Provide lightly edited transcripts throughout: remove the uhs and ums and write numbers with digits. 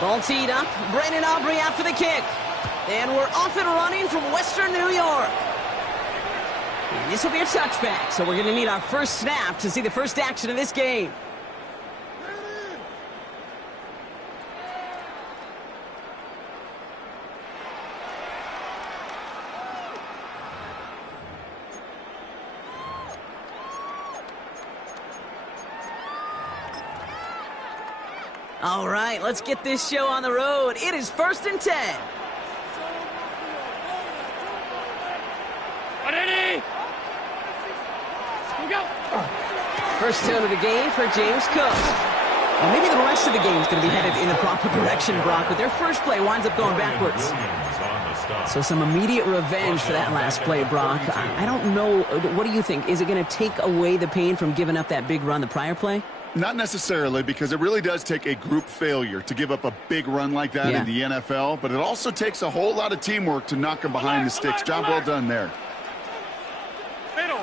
Ball teed up. Brandon Aubrey out for the kick. And we're off and running from Western New York. And this will be a touchback, so we're going to need our first snap to see the first action of this game. All right, let's get this show on the road. It is 1st and 10. First tone of the game for James Cook. Well, maybe the rest of the game is going to be headed in the proper direction, Brock, but their first play winds up going backwards. So some immediate revenge for that last play, Brock. I don't know. What do you think? Is it going to take away the pain from giving up that big run the prior play? Not necessarily, because it really does take a group failure to give up a big run like that in the NFL, but it also takes a whole lot of teamwork to knock them behind the sticks. Job well done there. Middle.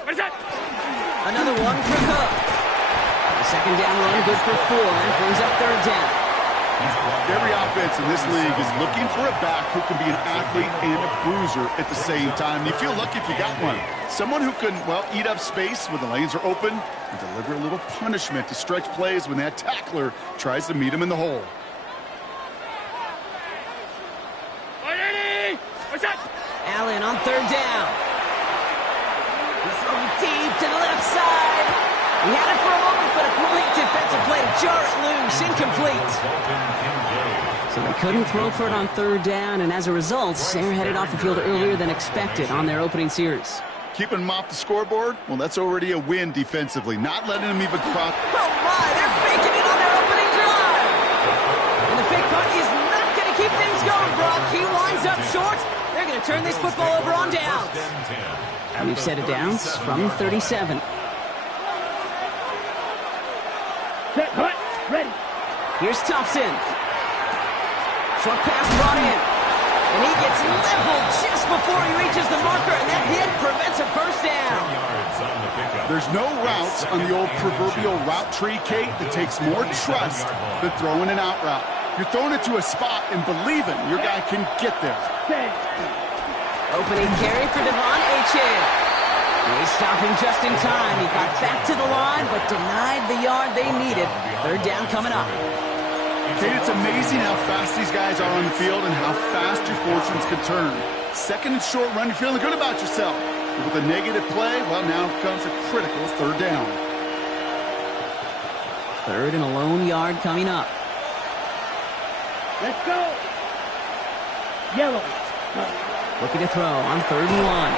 What is that? Another one for Cook. The second down run, good for 4. That brings up 3rd down. Every offense in this league is looking for a back who can be an athlete and a bruiser at the same time. You feel lucky if you got one. Someone who can, well, eat up space when the lanes are open and deliver a little punishment to stretch plays when that tackler tries to meet him in the hole. What's that? Allen on 3rd down. He's throwing deep to the left side. He had it for a moment, but a great defensive play to jar it loose. Incomplete. So they couldn't throw for it on 3rd down, and as a result, they're headed off the field earlier than expected on their opening series. Keeping them off the scoreboard? Well, that's already a win defensively. Not letting them even cross. Oh, my. They're faking it on their opening drive. And the fake punt is not going to keep things going, Brock. He winds up short. They're going to turn this football over on downs. We've set it downs from 37. Set, hut, ready. Here's Thompson. Short pass brought in. And he gets leveled just before he reaches the marker, and that hit prevents a first down. There's no routes on the old proverbial route tree, Kate, that takes more trust than throwing an out route. You're throwing it to a spot and believing your guy can get there. Opening carry for Devon Achane. They stopped him just in time. He got back to the line, but denied the yard they needed. 3rd down coming up. Kate, it's amazing how fast these guys are on the field and how fast your fortunes can turn. 2nd and short run, you're feeling good about yourself. But with a negative play, well, now comes a critical 3rd down. 3rd and a lone yard coming up. Let's go. Yellow. Looking to throw on 3rd and 1.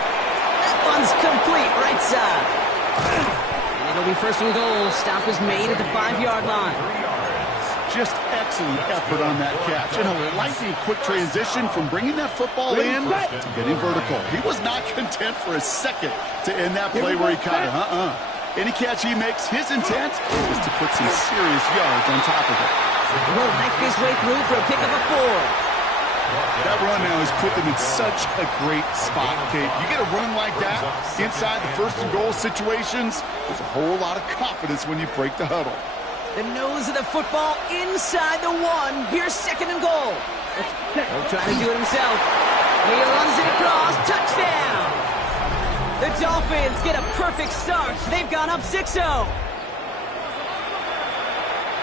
That one's complete, right side. And it'll be 1st and goal. Stop is made at the 5-yard line. Just excellent effort on that catch. And a lightning quick transition from bringing that football in to getting vertical. He was not content for a second to end that play where he caught it. Any catch he makes, his intent is to put some serious yards on top of it. Will knife his way through for a pick of a 4. That run now has put them in such a great spot, Kate. You get a run like that inside the 1st and goal situations, there's a whole lot of confidence when you break the huddle. The nose of the football inside the 1. Here's 2nd and goal. He'll try to do it himself. He runs it across. Touchdown. The Dolphins get a perfect start. They've gone up 6-0.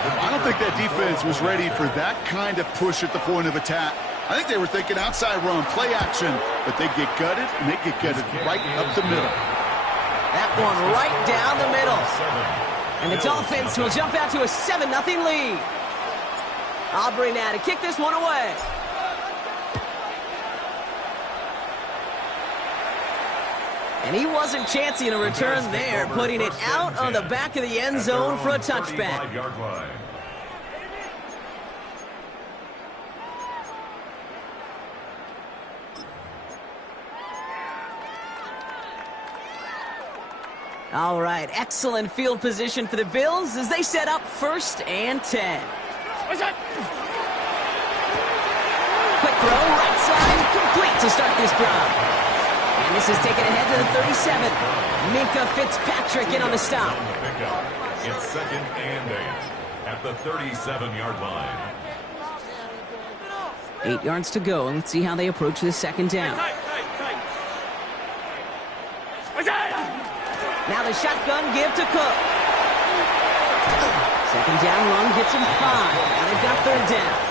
I don't think that defense was ready for that kind of push at the point of attack. I think they were thinking outside run, play action, but they get gutted, and they get gutted right up the middle. That one right down the middle. And the Dolphins will jump out to a 7-0 lead. Aubrey now to kick this one away. And he wasn't chancing a return there, putting it out on the back of the end zone for a touchback. All right, excellent field position for the Bills as they set up 1st and 10. What's that? Quick throw, right side, complete to start this drive. And this is taken ahead to the 37. Minka Fitzpatrick in on the stop. It's 2nd and 8 at the 37-yard line. 8 yards to go. Let's see how they approach this 2nd down. Now the shotgun give to Cook. 2nd down run gets him 5. Now they've got 3rd down.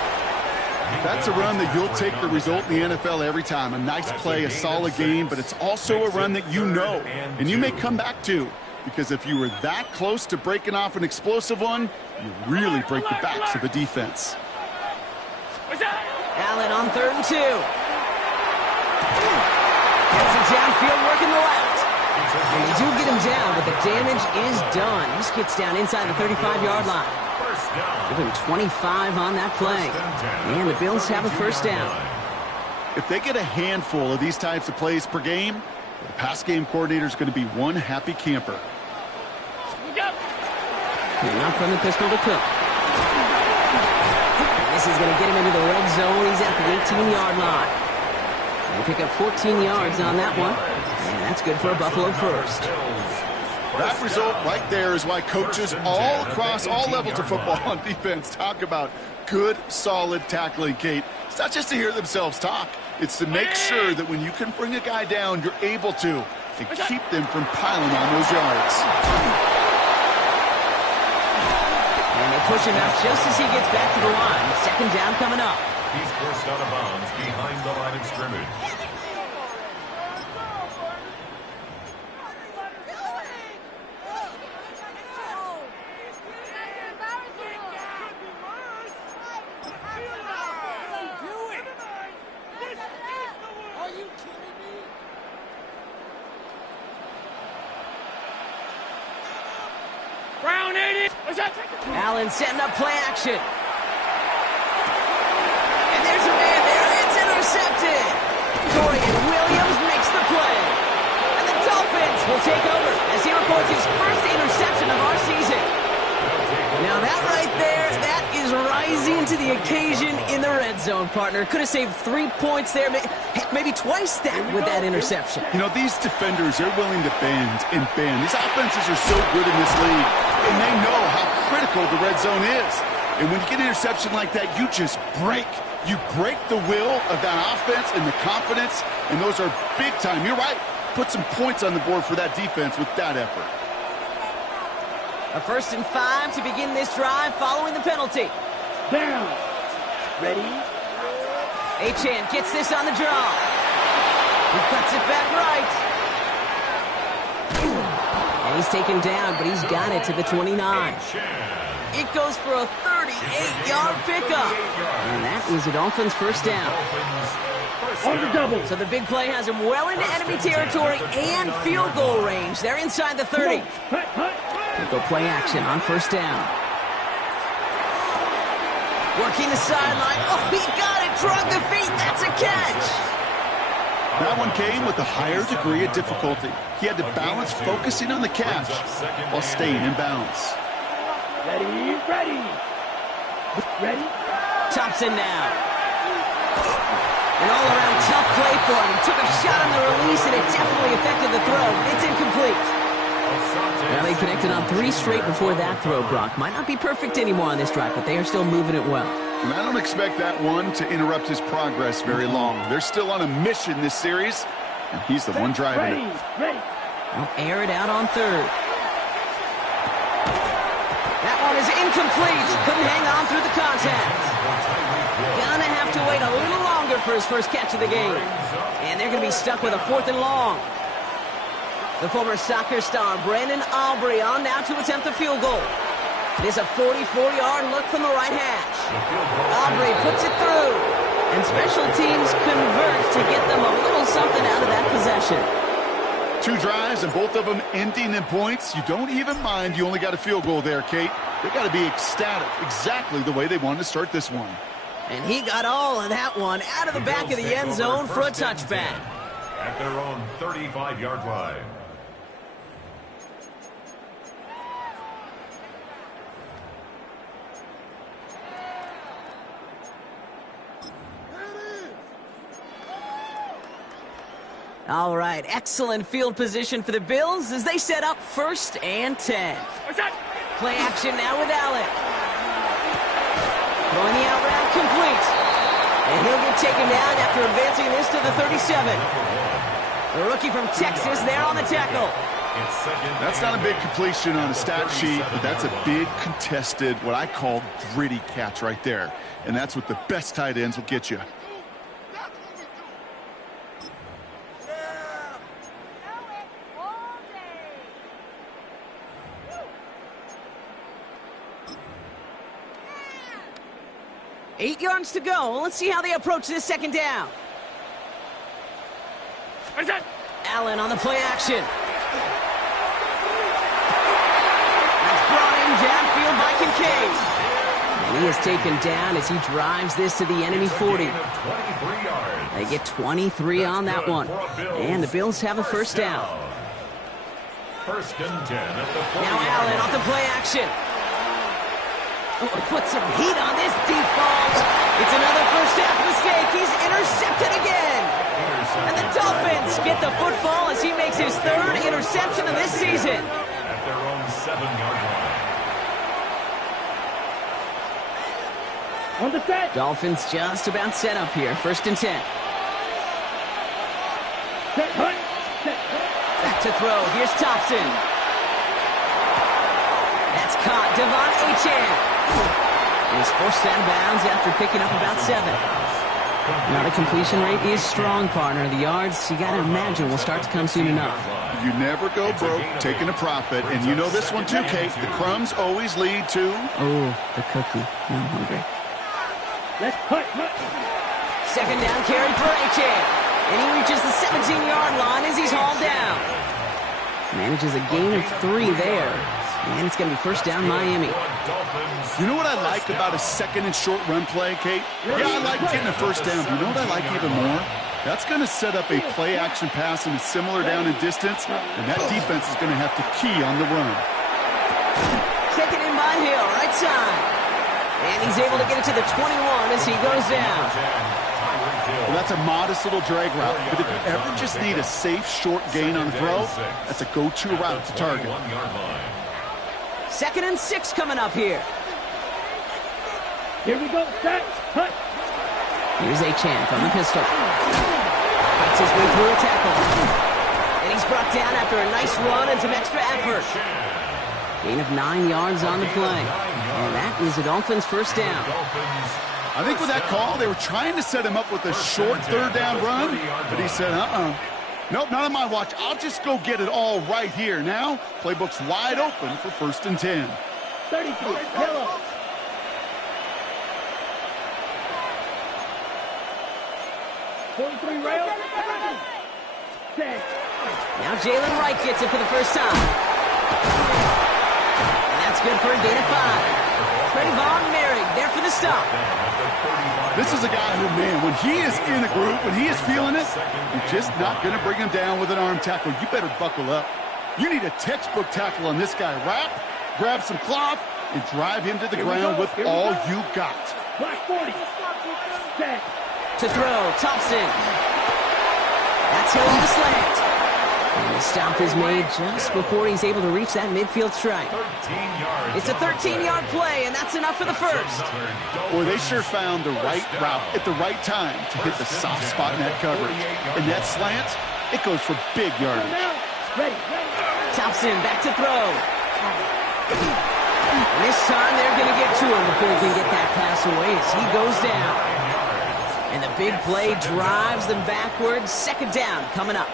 That's a run that you'll take the result in the NFL every time. A nice play, a solid game, but it's also a run that you know and you may come back to, because if you were that close to breaking off an explosive one, you really break the backs of a defense. Allen on 3rd and 2. Gets it downfield, working the left. And they do get him down, but the damage is done. This gets down inside the 35-yard line. Give him 25 on that play. And the Bills have a 1st down. If they get a handful of these types of plays per game, the pass game coordinator is going to be one happy camper. And up from the pistol to Cook. And this is going to get him into the red zone. He's at the 18-yard line. They pick up 14 yards on that one. And that's good for a Buffalo 1st. That result right there is why coaches all across all levels of football on defense talk about good, solid tackling, Kate. It's not just to hear themselves talk. It's to make sure that when you can bring a guy down, you're able to keep them from piling on those yards. And they push him out just as he gets back to the line. 2nd down coming up. He's forced out of bounds behind the line of scrimmage. Allen setting up play action. And there's a man there. It's intercepted. Dorian Williams makes the play. And the Dolphins will take over as he records his 1st interception of our season. Now that right there, that is rising to the occasion in the red zone, partner. Could have saved 3 points there, maybe twice that with that interception. You know, these defenders, they're willing to bend and bend. These offenses are so good in this league, and they know how critical the red zone is. And when you get an interception like that, you just break. You break the will of that offense and the confidence, and those are big time. You're right. Put some points on the board for that defense with that effort. A 1st and 5 to begin this drive following the penalty. Down. Ready? Achane gets this on the draw. He cuts it back right. And he's taken down, but he's got it to the 29. It goes for a 38-yard pickup. And that is the Dolphins' 1st down. On the double. So the big play has him well into enemy territory and field goal range. They're inside the 30. They go play action on 1st down. Working the sideline. Oh, he got it. Drug the feet. That's a catch. That one came with a higher degree of difficulty. He had to balance focusing on the catch while staying in bounds. Ready? Ready? Ready? Thompson now. An all-around tough play for him. He took a shot on the release, and it definitely affected the throw. It's incomplete. Well, they connected on 3 straight before that throw, Brock. Might not be perfect anymore on this drive, but they are still moving it well. And I don't expect that one to interrupt his progress very long. They're still on a mission this series, and he's the one driving it. Ready? They'll air it out on 3rd. That one is incomplete. Couldn't hang on through the contact. Gonna have to wait a little longer for his 1st catch of the game. And they're going to be stuck with a 4th and long. The former soccer star, Brandon Aubrey, on now to attempt a field goal. It is a 44-yard look from the right hash. Aubrey puts it through. And special teams convert to get them a little something out of that possession. 2 drives and both of them ending in points. You don't even mind you only got a field goal there, Kate. They got to be ecstatic, exactly the way they wanted to start this one. And he got all of that one out of the back of the end zone for a touchback. At their own 35-yard line. All right, excellent field position for the Bills as they set up 1st and 10. Play action now with Allen. Throwing the out route complete. And he'll get taken down after advancing this to the 37. The rookie from Texas there on the tackle. That's not a big completion on a stat sheet, but that's a big contested, what I call gritty catch right there. And that's what the best tight ends will get you. Eight yards to go. Let's see how they approach this 2nd down. Allen on the play action. That's brought in downfield by Kincaid. And he is taken down as he drives this to the enemy 40. They get 23 on that one. And the Bills have a 1st down. 1st and 10 at the 40. Now Allen off the play action. Oh, put some heat on this deep ball. It's another 1st half mistake. He's intercepted again. And the Dolphins get the football as he makes his 3rd interception of this season. At their own 7-yard line. On the set. Dolphins just about set up here. 1st and 10. Set, hut. Set. Back to throw. Here's Thompson. That's caught. Devon Achane. And he's forced out of bounds after picking up about 7. Now the completion rate is strong, partner. The yards, you got to imagine, will start to come soon enough. You never go broke taking a profit. And you know this one too, Kate. The crumbs always lead to... Oh, the cookie. I'm hungry. Let's hut. 2nd down carry for Achane. And he reaches the 17-yard line as he's hauled down. Manages a gain of 3 there. And it's going to be 1st down Miami. You know what I like about a 2nd and short run play, Kate? Yeah, I like getting a 1st down. But you know what I like even more? That's going to set up a play action pass in a similar down and distance, and that defense is going to have to key on the run. Taken in by Hill, right side. And he's able to get it to the 21 as he goes down. Well, that's a modest little drag route, but if you ever just need a safe, short gain on the throw, that's a go-to route to target. 2nd and 6 coming up here. Here we go. Set, hut. Here's Achane from the pistol. Fights his way through a tackle. And he's brought down after a nice run and some extra effort. Gain of 9 yards on the play. And that is the Dolphins' 1st down. I think with that call, they were trying to set him up with a short 3rd down run, but he said, nope, not on my watch. I'll just go get it all right here. Now, playbook's wide open for 1st and 10. 32, yellow. Rail. Set. Now Jalen Wright gets it for the 1st time. And that's good for a gain of 5. Trayvon Merrick there for the stop. This is a guy who, man, when he is in a group, when he is feeling it, you're just not going to bring him down with an arm tackle. You better buckle up. You need a textbook tackle on this guy. Wrap, grab some cloth, and drive him to the ground with all you got. Black 40. Set. To throw, Thompson. That's Hill on the slant. And the stop is made just before he's able to reach that midfield strike. It's a 13-yard play, and that's enough for the 1st. Boy, they sure found the right route at the right time to hit the soft spot in that coverage. And that slant, it goes for big yardage. Ready. Thompson back to throw. And this time they're going to get to him before he can get that pass away as he goes down. And the big play drives them backwards. 2nd down coming up.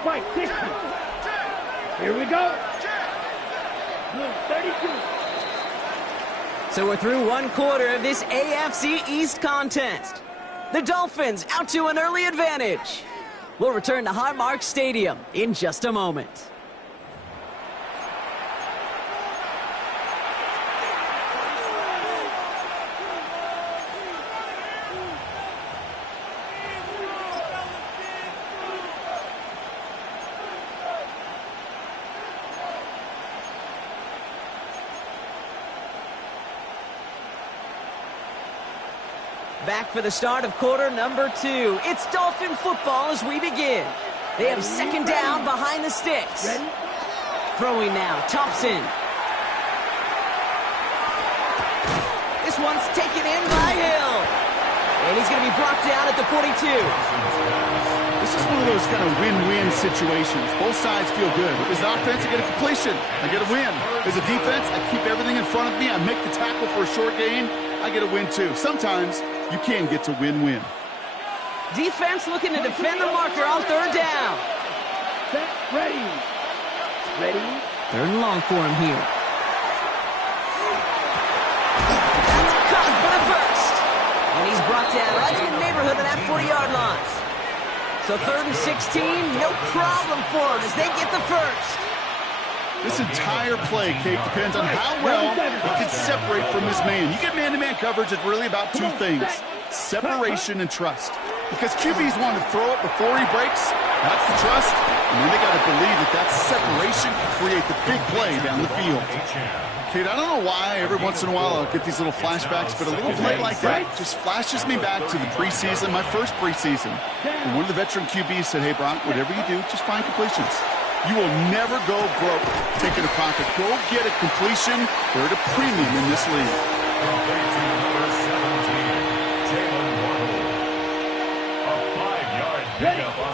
Spike 60. Here we go. 32. So we're through 1 quarter of this AFC East contest. The Dolphins out to an early advantage. We'll return to Highmark Stadium in just a moment. Back for the start of quarter number 2. It's Dolphin football as we begin. They have second down behind the sticks. Ready? Throwing now, Thompson. This one's taken in by Hill. And he's going to be brought down at the 42. This is one of those kind of win-win situations. Both sides feel good. As an offense, I get a completion. I get a win. As a defense, I keep everything in front of me. I make the tackle for a short gain. I get a win, too. Sometimes you can get to win-win. Defense looking to defend the marker on third down. Set. Ready. Ready. Third and long for him here. That's caught for the first. And he's brought down right in the neighborhood of that 40-yard line. So third and 16, no problem for him as they get the first. This entire play, Kate, depends on how well he can separate from his man. You get man-to-man coverage, it's really about two things, separation and trust. Because QBs want to throw it before he breaks, that's the trust, and then they got to believe that that separation can create the big play down the field. Kate, I don't know why every once in a while I'll get these little flashbacks, but a little play like that just flashes me back to the preseason, my first preseason. And one of the veteran QBs said, hey, Brock, whatever you do, just find completions. You will never go broke taking a pocket. Go get a completion. They're at a premium in this league.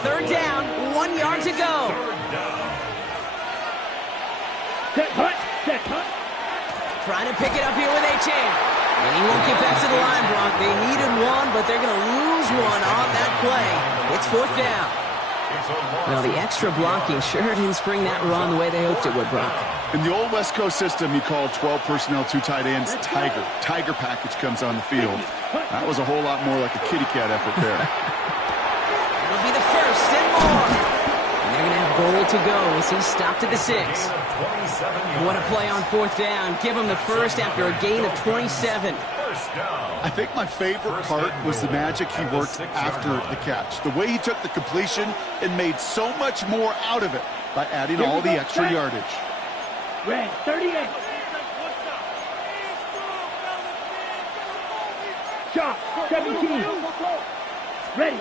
Third down, 1 yard to go. Set. Hut. Set. Hut. Trying to pick it up here with Achane. And he won't get back to the line, Brock. They needed one, but they're going to lose one on that play. It's fourth down. Well, the extra blocking sure didn't spring that run the way they hoped it would, Brock. In the old West Coast system, you called 12 personnel, 2 tight ends, Tiger. Tiger package comes on the field. That was a whole lot more like a kitty cat effort there. That'll be the first and more. And they're going to have goal to go as he stopped at the 6. What a play on fourth down. Give him the first after a gain of 27. I think my favorite part was the magic he worked after the catch. The way he took the completion and made so much more out of it by adding all the extra yardage. Red. 38. Shot. 17. Ready.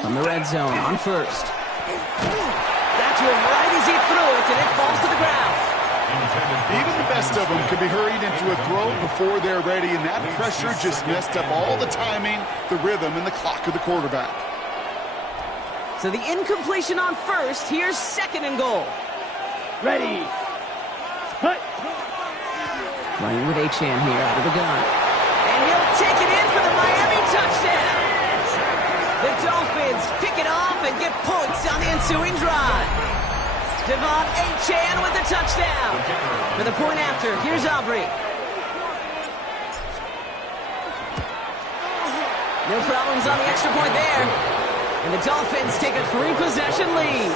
From the red zone on first. Got to him right as he threw it, and it falls to the ground. Even the best of them could be hurried into a throw before they're ready, and that pressure just messed up all the timing, the rhythm, and the clock of the quarterback. So the incompletion on first. Here's second and goal. Ready. Hut. Running with Achane here out of the gun. And he'll take it in for the Miami touchdown. The Dolphins pick it off and get points on the ensuing drive. Devon Achane with the touchdown. For the point after, here's Aubrey. No problems on the extra point there. And the Dolphins take a 3-possession lead.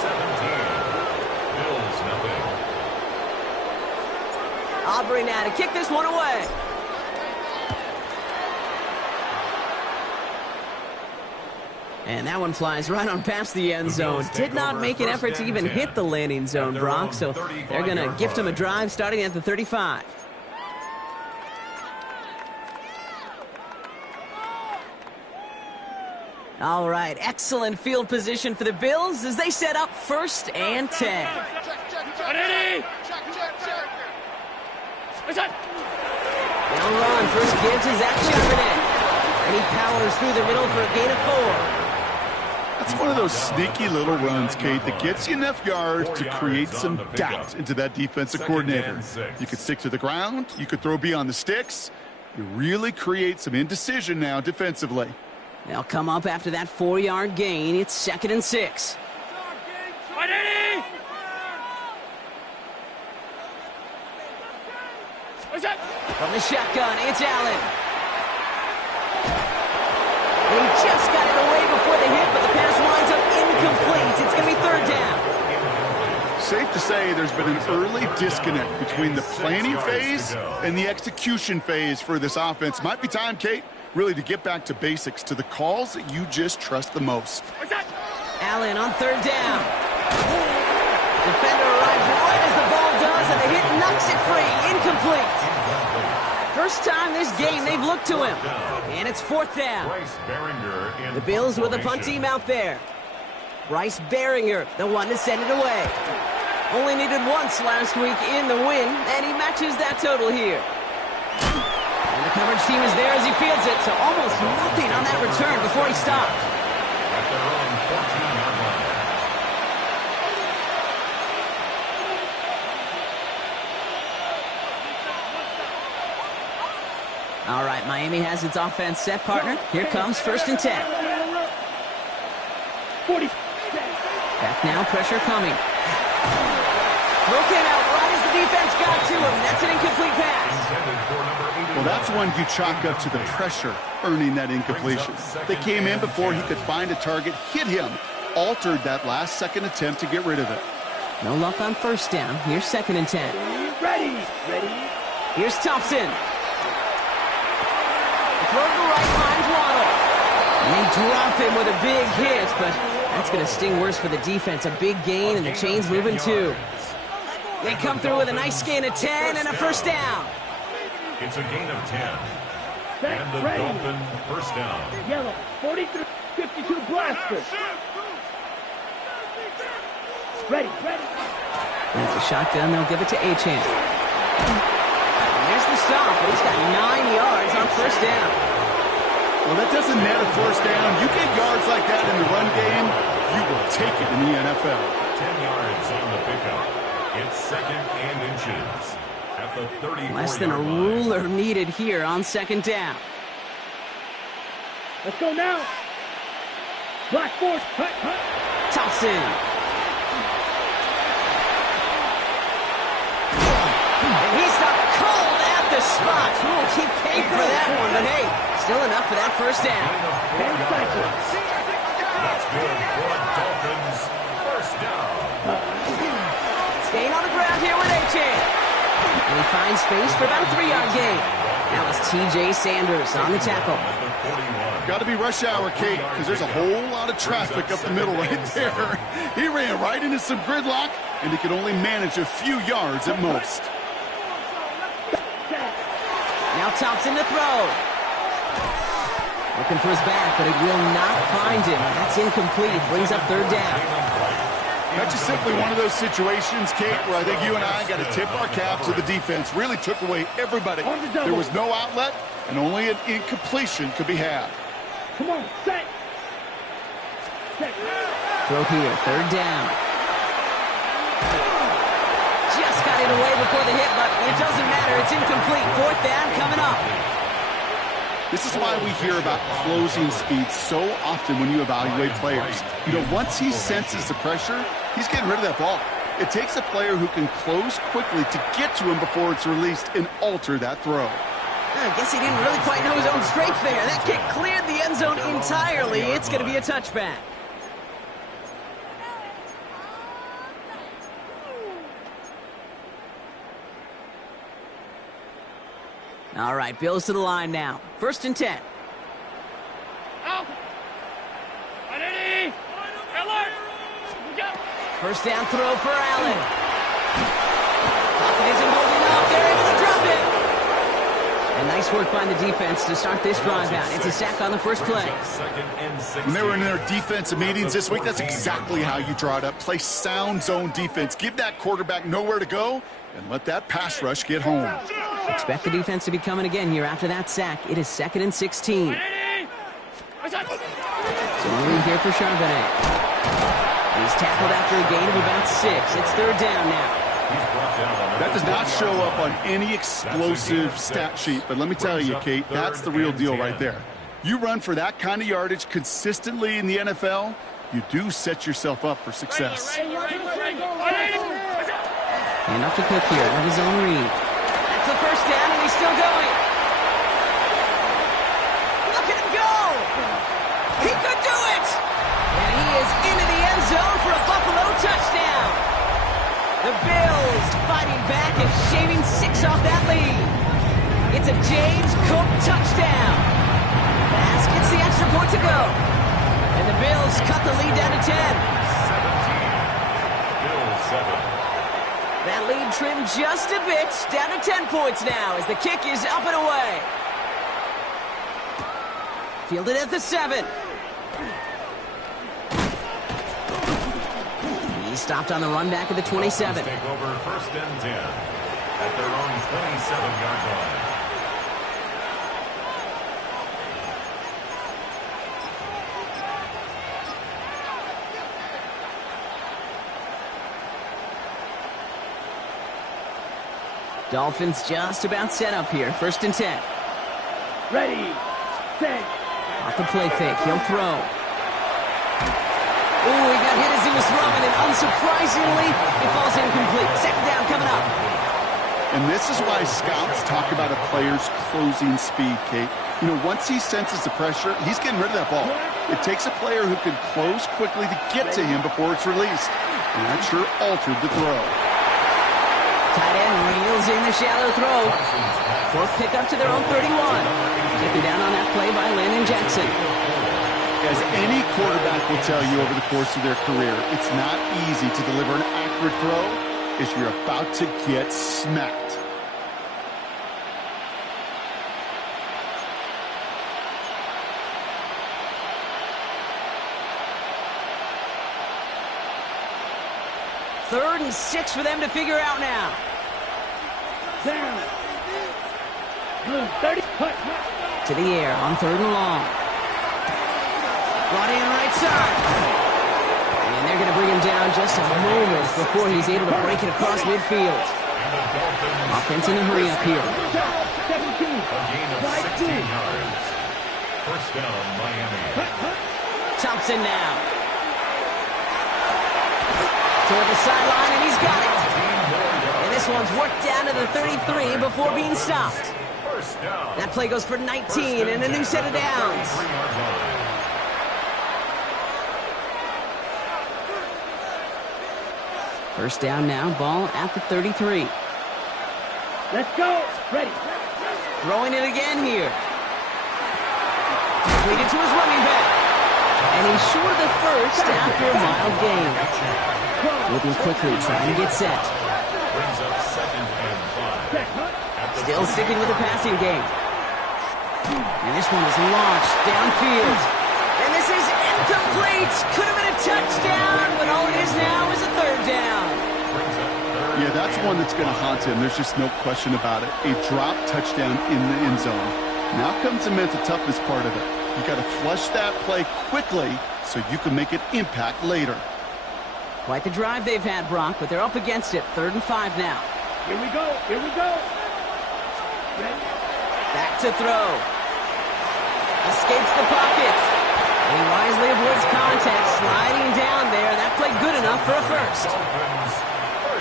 Aubrey now to kick this one away. And that one flies right on past the end zone. Did not make an effort to even hit the landing zone, Brock. So they're going to gift him a drive starting at the 35. All right, excellent field position for the Bills as they set up 1st and 10. They'll run. First gives is that Charbonnet. And he powers through the middle for a gain of 4. That's one of those sneaky little runs, Kate, that gets you enough yards to create some doubt into that defensive coordinator. You could stick to the ground. You could throw beyond the sticks. You really create some indecision now defensively. They'll come up after that 4-yard gain. It's 2nd and 6. From the shotgun, it's Allen. He just got it away before the hit, but the pass winds up incomplete. It's going to be 3rd down. Safe to say there's been an early disconnect between the planning phase and the execution phase for this offense. Might be time, Kate, really to get back to basics, to the calls that you just trust the most. Allen on 3rd down. Defender arrives right as the ball does, and the hit knocks it free. Incomplete. First time this game they've looked to him. And it's 4th down. The Bills with a punt team out there. Bryce Baringer, the one to send it away. Only needed once last week in the win, and he matches that total here. And the coverage team is there as he fields it, so almost nothing on that return before he stopped. At their own 14-yard line. All right, Miami has its offense set, partner. Here comes 1st and 10. 40. Back now, pressure coming. Throw came out right as the defense got to him. That's an incomplete pass. Well, that's one you chalk up to the pressure earning that incompletion. They came in before he could find a target, hit him, altered that last-second attempt to get rid of it. No luck on 1st down. Here's 2nd and 10. Ready. Here's Thompson. Throw to the right, finds Waddle. And they drop him with a big hit, but that's going to sting worse for the defense. A big gain, and the chain's moving too. They come through with a nice gain of 10 and a 1st down. It's a gain of 10. And the Dolphin 1st down. Yellow. 43. 52 blaster. Ready. There's the shotgun. They'll give it to Achane. There's the stop, but he's got 9 yards on 1st down. Well, that doesn't net a 1st down. You get yards like that in the run game, you will take it in the NFL. 10 yards on the pickup. It's 2nd and inches. At the 34-yard line. Less than a ruler needed here on 2nd down. Let's go now. Black force. Cut. Thompson. And he stopped cold at the spot. We'll keep paying for that one, but hey, still enough for that 1st down. 10 seconds. That's good for Dolphins 1st down. Staying on the ground here with Achane. And he finds space for about a 3-yard gain. That was T.J. Sanders on the tackle. Got to be rush hour, Kate, because there's a whole lot of traffic up the middle right there. He ran right into some gridlock, and he could only manage a few yards at most. Now Thompson to throw. Looking for his back, but it will not find him. That's incomplete. Brings up 3rd down. That's just simply one of those situations, Kate, where I think you and I got to tip our cap to the defense. Really took away everybody. There was no outlet, and only an incompletion could be had. Come on, set. Throw here, 3rd down. Just got it away before the hit, but it doesn't matter. It's incomplete. 4th down coming up. This is why we hear about closing speed so often when you evaluate players. You know, once he senses the pressure, he's getting rid of that ball. It takes a player who can close quickly to get to him before it's released and alter that throw. I guess he didn't really quite know his own strength there. That kick cleared the end zone entirely. It's going to be a touchback. All right, Bills to the line now. 1st and 10. Out. Ready. Alert. 1st down throw for Allen. Pocket isn't holding up. They're able to drop it. And nice work by the defense to start this drive out. It's a sack on the 1st play. When they were in their defensive meetings this week, that's exactly how you draw it up. Play sound zone defense. Give that quarterback nowhere to go and let that pass rush get home. Expect the defense to be coming again here after that sack. It is 2nd and 16. So only here for Charbonnet. He's tackled after a gain of about 6. It's 3rd down now. That does not show up on any explosive stat sheet, but let me tell you, Kate, that's the real deal right there. You run for that kind of yardage consistently in the NFL, you do set yourself up for success. Enough to Cook here with his own read. That's the 1st down, and he's still going. Look at him go! He could do it! And he is into the end zone for a Buffalo touchdown. The Bills fighting back and shaving 6 off that lead. It's a James Cook touchdown. Pass gets the extra point to go. And the Bills cut the lead down to 10. 17. Bills 7. That lead trimmed just a bit. Down to 10 points now as the kick is up and away. Fielded at the 7. He's stopped on the run back at the 27. Take over 1st and 10 at their own 27-yard line. Dolphins just about set up here. 1st and 10. Ready, set. Off the play fake, he'll throw. Ooh, he got hit as he was throwing, and unsurprisingly, it falls incomplete. 2nd down coming up. And this is why scouts talk about a player's closing speed, Kate. You know, once he senses the pressure, he's getting rid of that ball. It takes a player who can close quickly to get to him before it's released. And that sure altered the throw. Tight end reels in the shallow throw. 4th pickup to their own 31. Taken down on that play by Landon Jackson. As any quarterback will tell you over the course of their career, it's not easy to deliver an accurate throw as you're about to get smacked. Third and 6 for them to figure out now. Down. 30. Cut. To the air on 3rd and long. Brought in right side. And they're going to bring him down just a moment before he's able to break it across midfield. Offense in a hurry up here. 17. A gain of 16 yards. 1st down, Miami. Thompson now. Toward the sideline, and he's got it. And this one's worked down to the 33 before being stopped. That play goes for 19 and a new set of downs. First down now, ball at the 33. Let's go. Ready. Throwing it again here. Completed to his running back. And he's short of the first after a mild gain. Moving quickly, trying to get set. Brings up 2nd and 5. Still sticking with the passing game. And this one is launched downfield. And this is incomplete. Could have been a touchdown, but all it is now is a 3rd down. Yeah, that's one that's going to haunt him. There's just no question about it. A drop touchdown in the end zone. Now comes the mental toughness part of it. You got to flush that play quickly so you can make an impact later. Quite the drive they've had, Brock, but they're up against it. 3rd and 5 now. Here we go. Here we go. Ready. Back to throw. Escapes the pocket. And he wisely avoids contact, sliding down there. That played good enough for a first.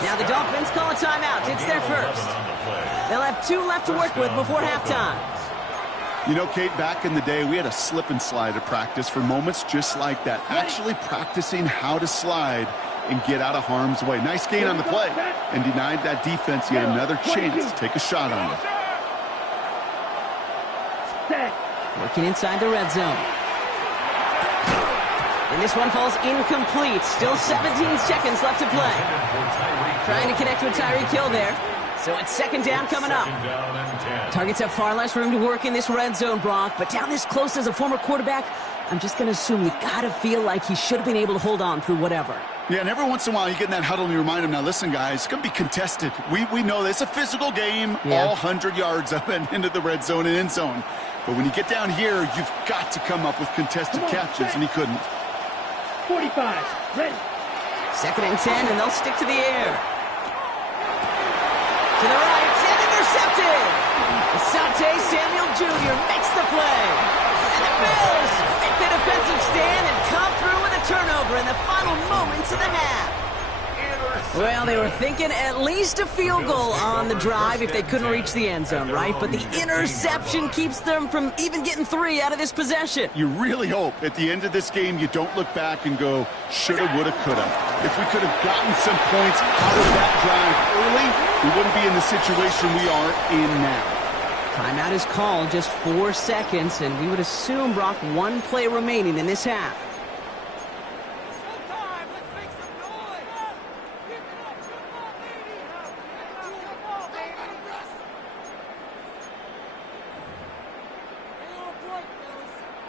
Now the Dolphins call a timeout. It's their first. They'll have 2 left to work with before halftime. You know, Kate, back in the day, we had a slip and slide at practice for moments just like that. Actually practicing how to slide and get out of harm's way. Nice gain on the play and denied that defense yet another chance to take a shot on him. Working inside the red zone. And this one falls incomplete. Still 17 seconds left to play. Trying to connect with Tyreek Hill there. So it's 2nd down coming up. Targets have far less room to work in this red zone, Brock. But down this close as a former quarterback, I'm just going to assume you got to feel like he should have been able to hold on through whatever. Yeah, and every once in a while you get in that huddle and you remind him, now listen, guys, it's going to be contested. We know this. It's a physical game, all 100 yards up and into the red zone and end zone. But when you get down here, you've got to come up with contested catches, and he couldn't. 45. Ready. 2nd and 10, and they'll stick to the air. To the right, and intercepted. Asante Samuel Jr. makes the play. And the Bills make the defensive stand and come through with a turnover in the final moments of the half. Well, they were thinking at least a field goal on the drive if they couldn't reach the end zone, right? But the interception keeps them from even getting 3 out of this possession. You really hope at the end of this game you don't look back and go, shoulda, woulda, coulda. If we could have gotten some points out of that drive early, we wouldn't be in the situation we are in now. Timeout is called, just 4 seconds, and we would assume, Brock, 1 play remaining in this half.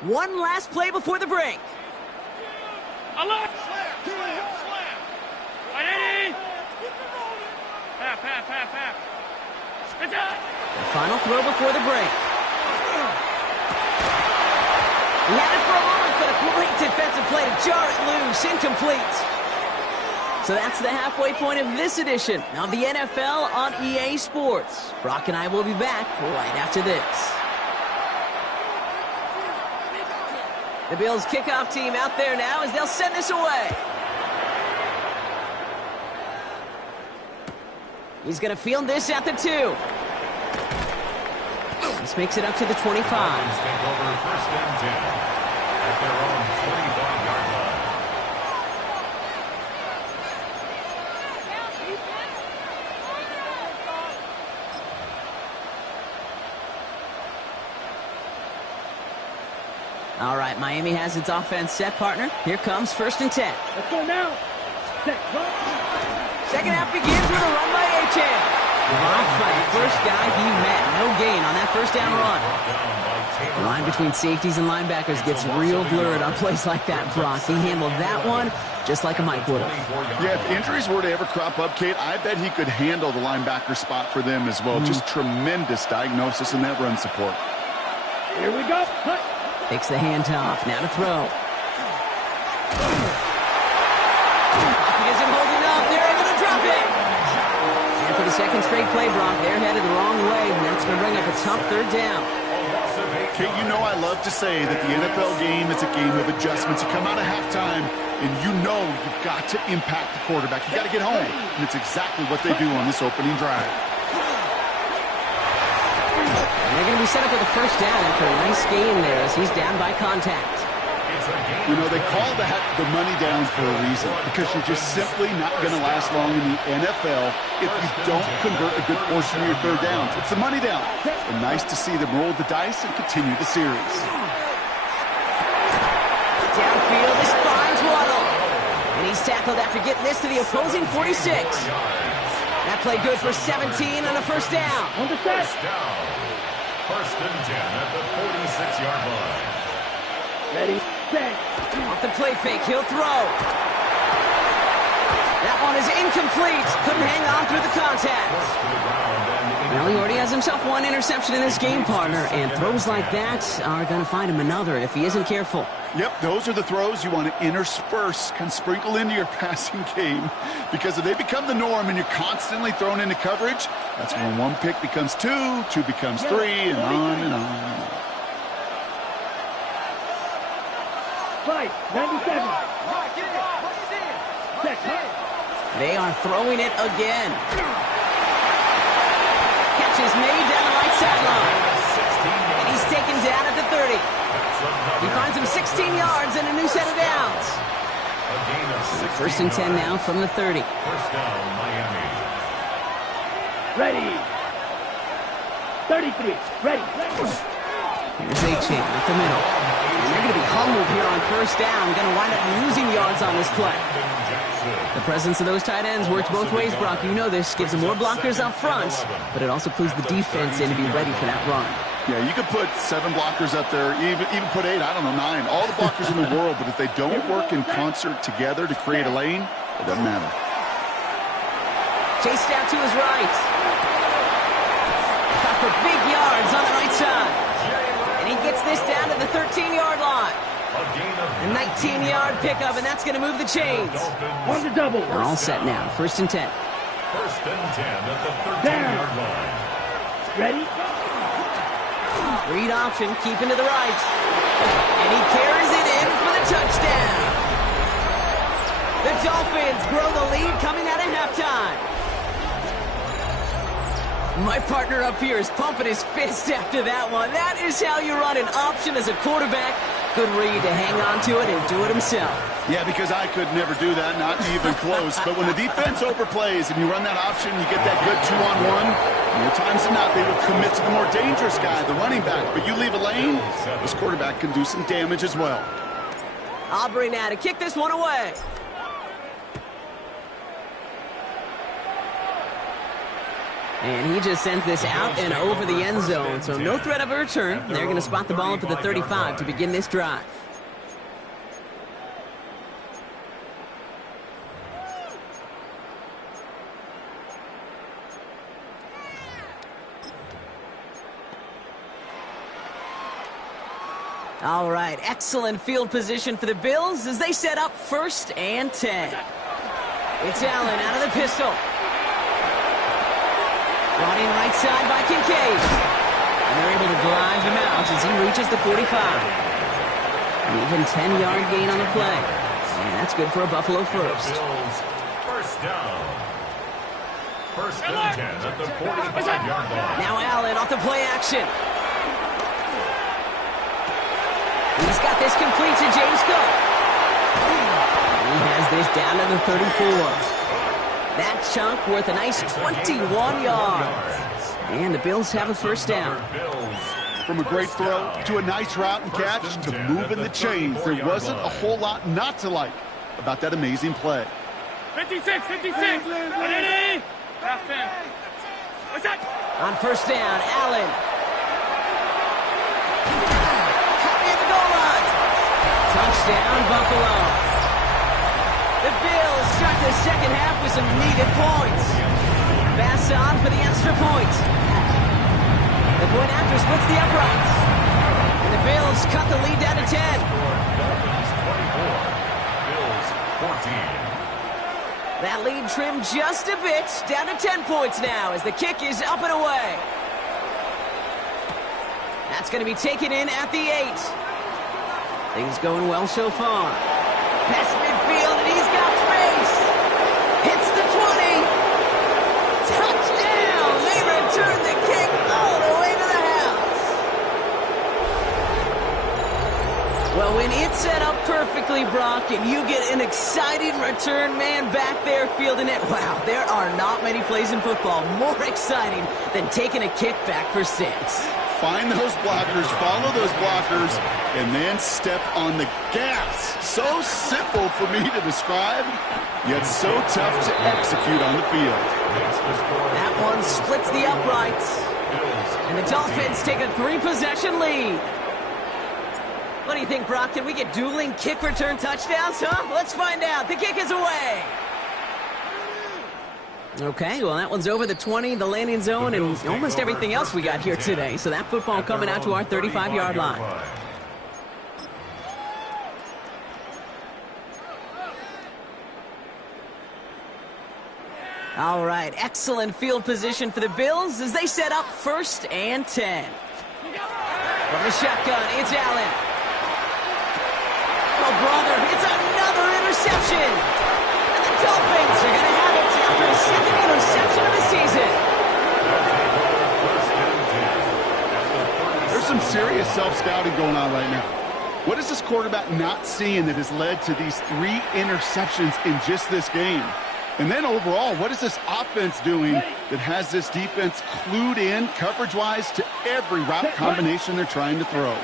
One last play before the break. Alert! Ready? Half. It's out! The final throw before the break. He had it for a moment, but a great defensive play to jar it loose. Incomplete. So that's the halfway point of this edition of the NFL on EA Sports. Brock and I will be back right after this. The Bills kickoff team out there now as they'll send this away. He's going to field this at the 2. This makes it up to the 25. Dolphins take over first and 10 at their own 25-yard line. All right, Miami has its offense set, partner. Here comes first and 10. Let's go now. Second half begins with a run by Achane. Blocked by the first guy he met. No gain on that first down run. The line between safeties and linebackers gets real blurred on plays like that, Brock. He handled that one just like a Mike would have. Yeah, if injuries were to ever crop up, Kate, I bet he could handle the linebacker spot for them as well. Just tremendous diagnosis in that run support. Here we go. Cut. Takes the handoff. Now to throw. Pocket isn't holding up. They're able to drop it. And for the second straight play, Brock, they're headed the wrong way, and that's going to bring up a tough third down. Kate, you know I love to say that the NFL game is a game of adjustments. You come out of halftime, and you know you've got to impact the quarterback. You've got to get home, and it's exactly what they do on this opening drive. They're going to be set up with a first down after a nice gain there as he's down by contact. You know, they call that the money down for a reason, because you're just simply not going to last long in the NFL if you don't convert a good portion of your third downs. It's the money down. And nice to see them roll the dice and continue the series. Downfield, this finds Waddle. And he's tackled after getting this to the opposing 46. That play good for 17 on a first down. On the set. First and 10 at the 46-yard line. Ready, set. Off the play fake, he'll throw. That one is incomplete. Couldn't hang on through the contact. Well, he already has himself one interception in this game, partner, and throws like that are going to find him another if he isn't careful. Yep, those are the throws you want to intersperse, kind of sprinkle into your passing game, because if they become the norm and you're constantly thrown into coverage, that's when one pick becomes two, two becomes three, and on and on. 97. They are throwing it again. Catch is made down the right sideline. And he's taken down at the 30. He finds him 16 yards and a new set of downs. First and 10 now from the 30. First down, Miami. Ready. 33. Ready. Here's Achane at the middle. And they're going to be humbled here on first down. Going to wind up losing yards on this play. The presence of those tight ends works both ways, Brock. You know this. Gives them more blockers up front, but it also clues the defense in to be ready for that run. Yeah, you could put 7 blockers up there, even put 8, I don't know, 9. All the blockers in the world, but if they don't work in concert together to create a lane, it doesn't matter. Chased out to his right. Got for big yards on the right side. And he gets this down to the 13-yard line. A 19-yard pickup, and that's going to move the chains. On the double. They're all set now. First and 10. First and 10 at the 13-yard line. Ready. Read option, keeping to the right. And he carries it in for the touchdown. The Dolphins grow the lead coming out of halftime. My partner up here is pumping his fist after that one. That is how you run an option as a quarterback. Good read to hang on to it and do it himself. Yeah, because I could never do that, not even close. But when the defense overplays and you run that option, you get that good 2-on-1. More times than not, they will commit to the more dangerous guy, the running back. But you leave a lane, this quarterback can do some damage as well. Aubrey now to kick this one away. 1 And he just sends this out and over the end zone, so no threat of a return. They're going to spot the ball up at the 35 to begin this drive. All right, excellent field position for the Bills as they set up 1st and 10. It's Allen out of the pistol. Brought in right side by Kincaid. And they're able to drive him out as he reaches the 45. An even 10-yard gain on the play. And that's good for a Buffalo first. First down. 1st and 10 at the 45-yard line. Now Allen off the play action. He's got this complete to James Cook. He has this down to the 34. That chunk worth a nice 21 yards. And the Bills have a first down. From a great throw to a nice route and catch to moving the chains, there wasn't a whole lot not to like about that amazing play. 56. Ready? What's that? On first down, Allen. At the goal line. Touchdown, Buffalo. The Bills start the second half with some needed points. Pass on for the extra point. The point after splits the uprights. And the Bills cut the lead down to 10. Dolphins 24, Bills 14. That lead trimmed just a bit, down to 10 points now as the kick is up and away. That's going to be taken in at the 8. Things going well so far. Past midfield, and he's got space. Hits the 20. Touchdown! They return the kick all the way to the house. Well, when it's set up perfectly, Brock, and you get an exciting return man back there fielding it, wow, there are not many plays in football more exciting than taking a kick back for 6. Find those blockers, follow those blockers, and then step on the gas. So simple for me to describe, yet so tough to execute on the field. That one splits the uprights. And the Dolphins take a 3-possession lead. What do you think, Brock? Can we get dueling kick return touchdowns, huh? Let's find out. The kick is away. Okay, well, that one's over the 20, the landing zone, and almost everything else we got here today. So that football coming out to our 35-yard line. All right, excellent field position for the Bills as they set up 1st and 10. From the shotgun, it's Allen. Oh, brother, it's another interception. And the Dolphins are going to have it after a second interception of the season. There's some serious self-scouting going on right now. What is this quarterback not seeing that has led to these 3 interceptions in just this game? And then overall, what is this offense doing that has this defense clued in coverage-wise to every route combination they're trying to throw?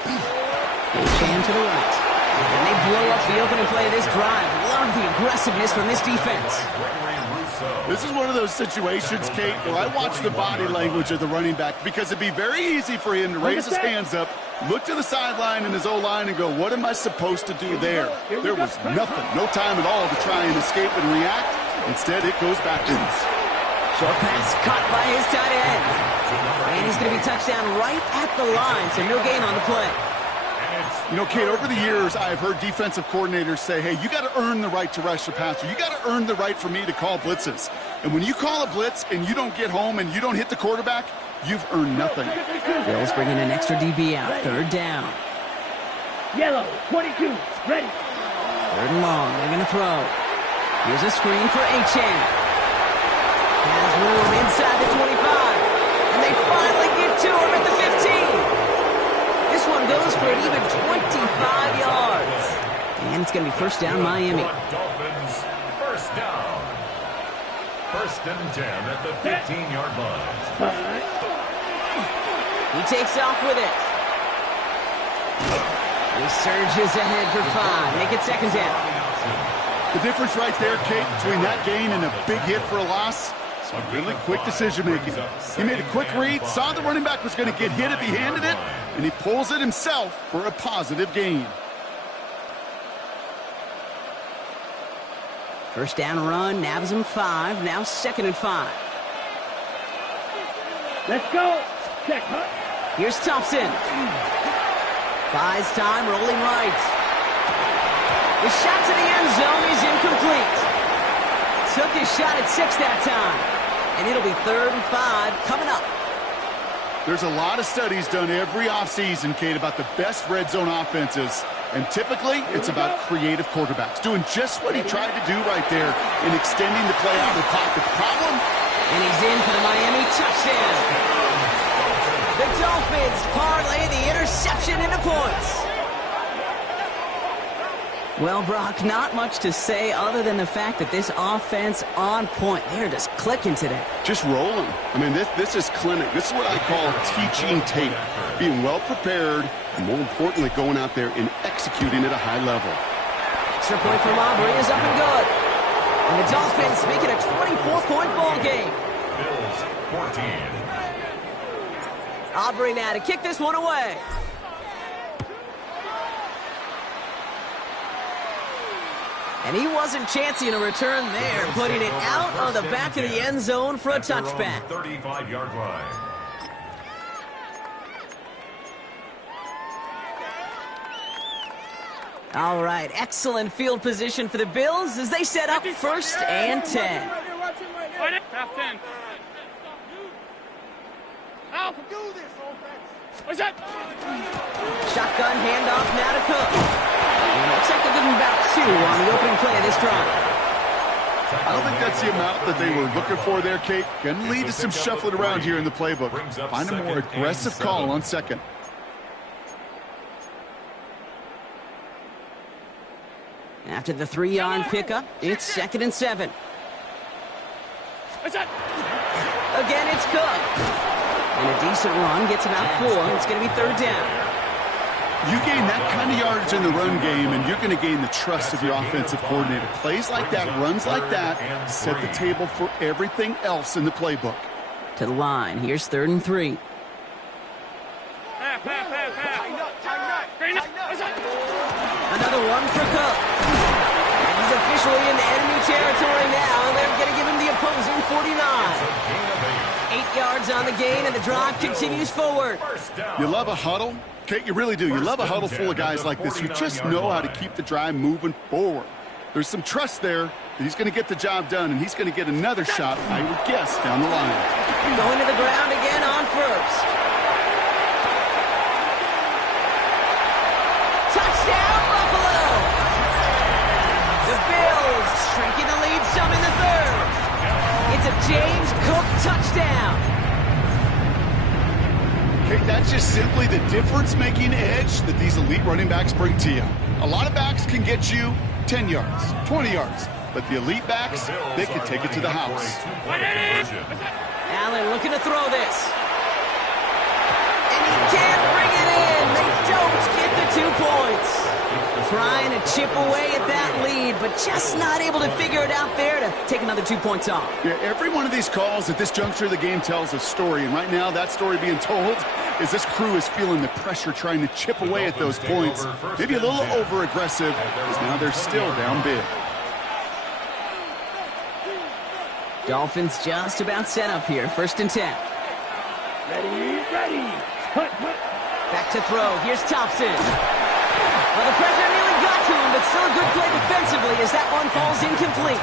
Chan to the right. And they blow up the opening play of this drive. Love the aggressiveness from this defense. This is one of those situations, Kate, where I watch the body language of the running back because it'd be very easy for him to raise his hands up, look to the sideline in his O-line and go, what am I supposed to do there? There was nothing, no time at all to try and escape and react. Instead, it goes backwards. Short pass caught by his tight end. And he's going to be touched down right at the line, so no gain on the play. You know, Kate, over the years, I've heard defensive coordinators say, hey, you got to earn the right to rush the passer. You got to earn the right for me to call blitzes. And when you call a blitz and you don't get home and you don't hit the quarterback, you've earned nothing. Bills bringing an extra DB out. 3rd down. Yellow, 22, ready. 3rd and long. They're going to throw. Here's a screen for Achan. Has room inside the 25. And they finally get to him at the 15. This one goes for an even 25 yards. And it's going to be first down, Miami. Dolphins, first down. 1st and 10 at the 15-yard line. He takes off with it. He surges ahead for 5. Make it 2nd down. The difference right there, Kate, between that gain and a big hit for a loss is Really quick decision-making. He made a quick read, saw the running back was going to get hit if he handed it, and he pulls it himself for a positive gain. First down run, nabs him 5. Now 2nd and 5. Let's go. Check, huh? Here's Thompson. Buys time, rolling right. The shot to the end zone is incomplete. Took his shot at 6 that time. And it'll be 3rd and 5 coming up. There's a lot of studies done every offseason, Kate, about the best red zone offenses. And typically, it's about creative quarterbacks doing just what he tried to do right there in extending the play out of the pocket. The problem? And he's in for the Miami touchdown. The Dolphins parlay the interception into points. Well, Brock, not much to say other than the fact that this offense on point. They're just clicking today. Just rolling. I mean, this is clinic. This is what I call teaching tape. Being well prepared, and more importantly, going out there and executing at a high level. Extra point for Aubrey is up and good. And the Dolphins make it a 24-point ball game. Bills 14. Aubrey now to kick this one away. And he wasn't chancing a return there, putting it out of the back of the end zone for a touchback. 35-yard line. All right, excellent field position for the Bills as they set up 1st and 10. Half 10. Alpha, do this, what's that? Shotgun handoff now to Cook. And looks like they're giving about 2 on the opening play of this drive. I don't think that's the amount that they were looking for there, Kate. Going to lead to some shuffling around here in the playbook. Find a more aggressive call on 2nd. After the 3-yard pickup, it's 2nd and 7. Again, it's Cook. And a decent run gets about 4. It's going to be 3rd down. You gain that kind of yardage in the run game, and you're going to gain the trust of your offensive coordinator. Plays like that, runs like that, set the table for everything else in the playbook. To the line. Here's 3rd and 3. Another one for Cook. And he's officially into enemy territory now. They're going to give him the opposing 49. 8 yards on the gain, and the drive continues forward. You love a huddle? Kate, you really do. You love a huddle full of guys like this who just know how to keep the drive moving forward. There's some trust there that he's going to get the job done, and he's going to get another shot, I would guess, down the line. Going to the ground again on 1st. Touchdown, Buffalo! The Bills shrinking the lead some in the 3rd. It's a James Cook touchdown. Kate, that's just simply the difference-making edge that these elite running backs bring to you. A lot of backs can get you 10 yards, 20 yards, but the elite backs, they can take it to the house. Allen looking to throw this. And he can't bring it in. They don't get the 2 points. Trying to chip away at that lead, but just not able to figure it out there to take another 2 points off. Yeah, every one of these calls at this juncture of the game tells a story, and right now that story being told is this crew is feeling the pressure trying to chip away at those points. Maybe a little over-aggressive, because now they're still down big. Dolphins just about set up here. 1st and 10. Ready. Hut. Back to throw. Here's Thompson. Well, the pressure nearly got to him, but still a good play defensively as that one falls incomplete.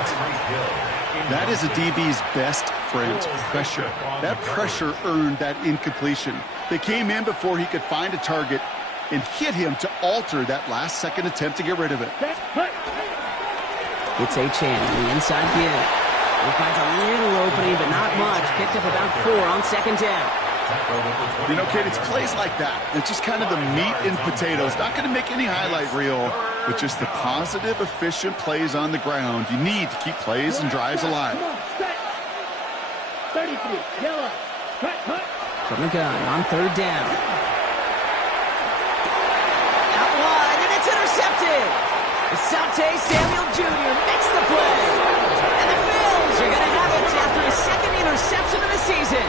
That is a DB's best friend, pressure. That pressure earned that incompletion. They came in before he could find a target and hit him to alter that last-second attempt to get rid of it. It's Achane on the inside give. He finds a little opening, but not much. Picked up about 4 on 2nd down. You know, Kate, it's plays like that. It's just kind of the meat and potatoes. Not going to make any highlight reel, but just the positive, efficient plays on the ground. You need to keep plays and drives alive. 33, yellow. Hut. From the gun on 3rd down. Out wide, and it's intercepted. Asante Samuel Jr. makes the play. And the Bills are going to have it after a his second interception of the season.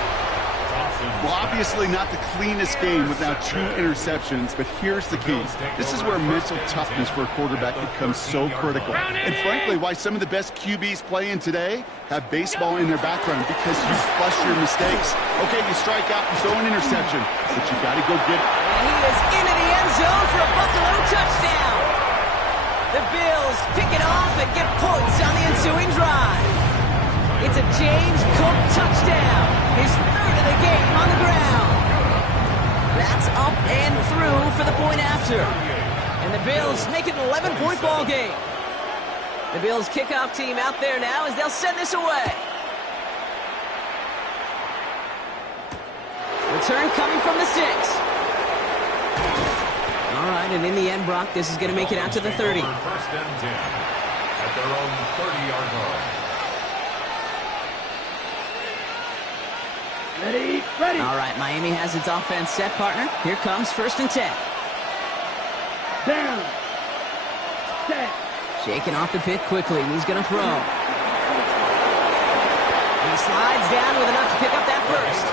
Well, obviously not the cleanest game without 2 interceptions, but here's the key. This is where mental toughness for a quarterback becomes so critical. And frankly, why some of the best QBs playing today have baseball in their background, because you flush your mistakes. Okay, you strike out and throw an interception, but you got to go get it. And he is into the end zone for a Buffalo touchdown. The Bills pick it off and get points on the ensuing drive. It's a James Cook touchdown. His third of the game on the ground. That's up and through for the point after. And the Bills make it an 11-point ball game. The Bills kickoff team out there now as they'll send this away. Return coming from the 6. All right, and in the end, Brock, this is going to make it out to the 30. First and 10 at their own 30-yard line. Ready, ready. All right, Miami has its offense set, partner. Here comes first and 10. Down. Set. Shaking off the pit quickly. He's going to throw. He slides down with enough to pick up that first.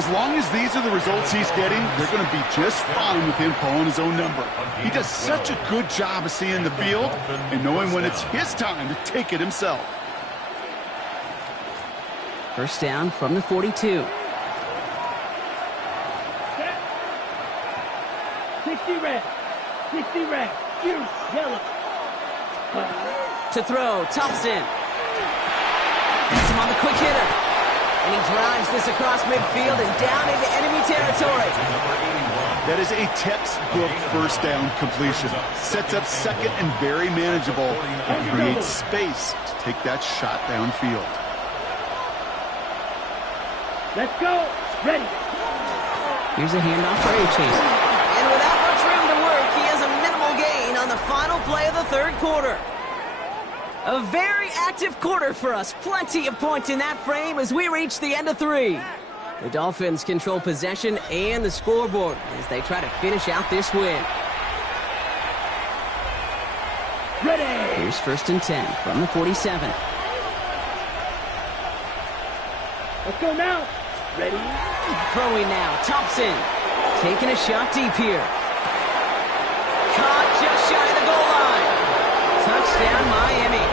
As long as these are the results he's getting, they're going to be just fine with him calling his own number. He does such a good job of seeing the field and knowing when it's his time to take it himself. First down from the 42. Set. 60 red. 60 red. Use yellow. To throw, Thompson. That's him on the quick hitter. And he drives this across midfield and down into enemy territory. That is a textbook first down completion. Sets up second and very manageable and creates space to take that shot downfield. Let's go. Ready. Here's a handoff for A-Chain. And without much room to work, he has a minimal gain on the final play of the third quarter. A very active quarter for us. Plenty of points in that frame as we reach the end of 3. The Dolphins control possession and the scoreboard as they try to finish out this win. Ready. Here's first and 10 from the 47. Let's go now. Ready. Throwing now, Thompson. Taking a shot deep here. Caught just shy of the goal line. Touchdown, Miami.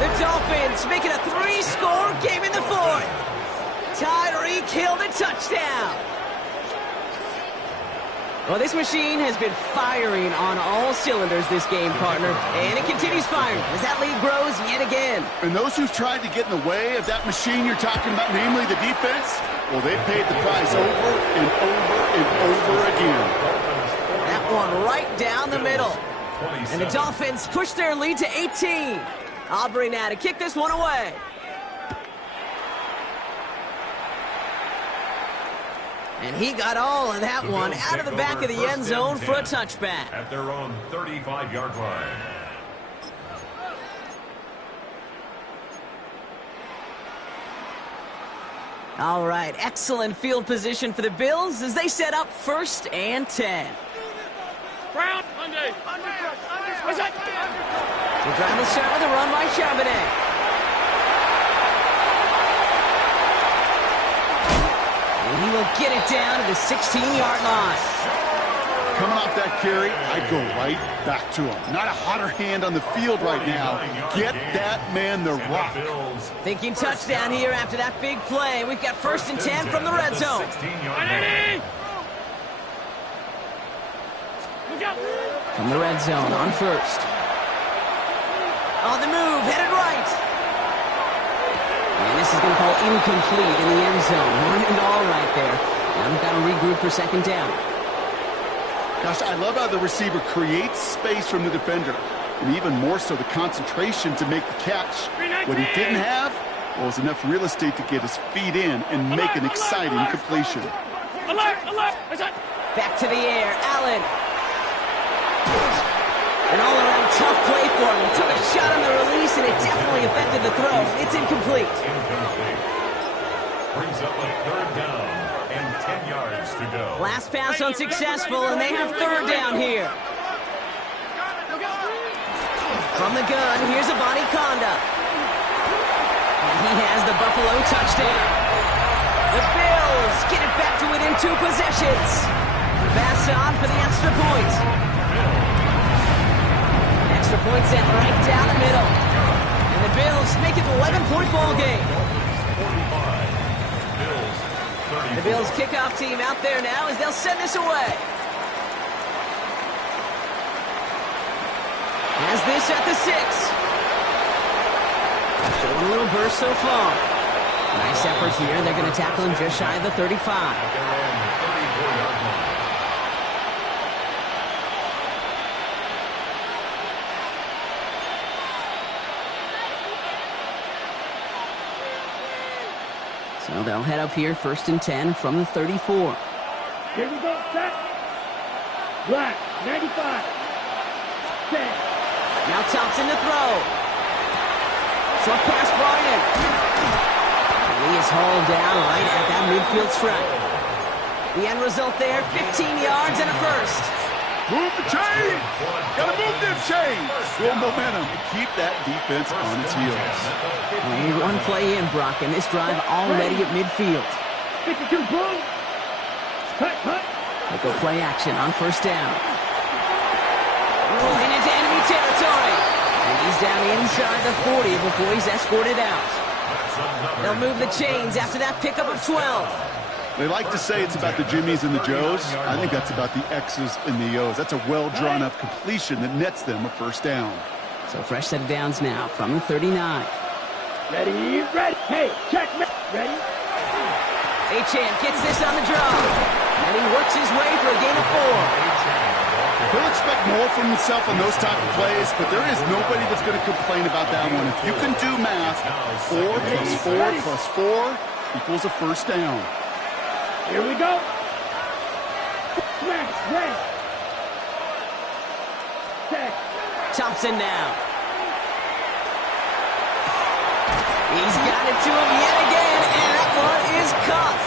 The Dolphins make it a 3-score game in the 4th. Tyreek Hill the touchdown. Well, this machine has been firing on all cylinders this game, partner. And it continues firing as that lead grows yet again. And those who've tried to get in the way of that machine you're talking about, namely the defense, well, they paid the price over and over and over again. That one right down the middle. And the Dolphins push their lead to 18. Aubrey now to kick this one away. And he got all of that one out of the back of the end zone for a touchback. At their own 35-yard line. All right, excellent field position for the Bills as they set up first and 10. Brown. The drive will start with a run by Charbonnet. And he will get it down to the 16-yard line. Coming off that carry, I'd go right back to him. Not a hotter hand on the field right now. Get that man the rock. Thinking touchdown here after that big play. We've got first and 10 from the red zone. From the red zone on first. On the move, headed right. And this is going to fall incomplete in the end zone. Running it all right there. Now we've got to regroup for second down. Gosh, I love how the receiver creates space from the defender. And even more so, the concentration to make the catch. What he didn't have was enough real estate to get his feet in and make an exciting completion. Back to the air, Allen. An all-around tough play for him. He took a shot on the release, and it definitely affected the throw. It's incomplete. Brings up a third down and 10 yards to go. Last pass unsuccessful, and they have third down here. From the gun, here's a Bonnie Conda. he has the Buffalo touchdown. The Bills get it back to within 2 possessions. Pass on for the extra point. Extra point sent right down the middle. And the Bills make it an 11-point ball game. The Bills kickoff team out there now as they'll send this away. Has this at the 6. Showing a little burst so far. Nice effort here. They're going to tackle him just shy of the 35. So they'll head up here, 1st and 10 from the 34. Here we go, set. Black, 95. Set. Now Thompson to throw. Short pass brought in. And he is hauled down right at that midfield stripe. The end result there, 15 yards and a first. Move the chains! Gotta move them chains! Build momentum and keep that defense on its heels. Only one play in, Brock, and this drive already at midfield. 52 Bulls. Cut. They go play action on 1st down. Rolling into enemy territory. And he's down inside the 40 before he's escorted out. They'll move the chains after that pickup of 12. They like to say it's about the Jimmies and the Joes. I think that's about the X's and the O's. That's a well-drawn-up completion that nets them a 1st down. So fresh set of downs now from the 39. Ready. Hey, check. Ready. Achane gets this on the draw. And he works his way for a gain of 4. He'll expect more from himself on those type of plays, but there is nobody that's going to complain about that one. If you can do math, 4 plus 4 plus 4 equals a 1st down. Here we go. Smash, red. Set. Thompson now. He's got it to him yet again, and that one is caught.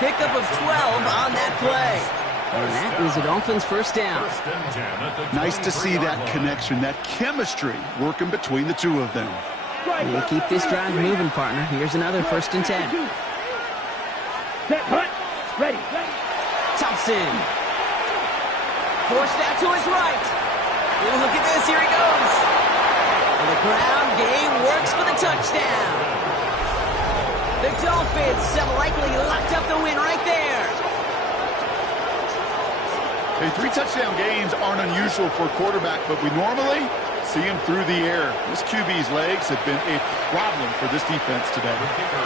Pickup of 12 on that play. And that is the Dolphins' 1st down. Nice to see that connection, that chemistry working between the two of them. We'll keep this drive moving, partner. Here's another 1st and 10. Set, cut. Ready. Thompson. Forced out to his right. Ooh, look at this. Here he goes. And the ground game works for the touchdown. The Dolphins have likely locked up the win right there. Hey, 3 touchdown games aren't unusual for a quarterback, but we normally see him through the air. This QB's legs have been a problem for this defense today.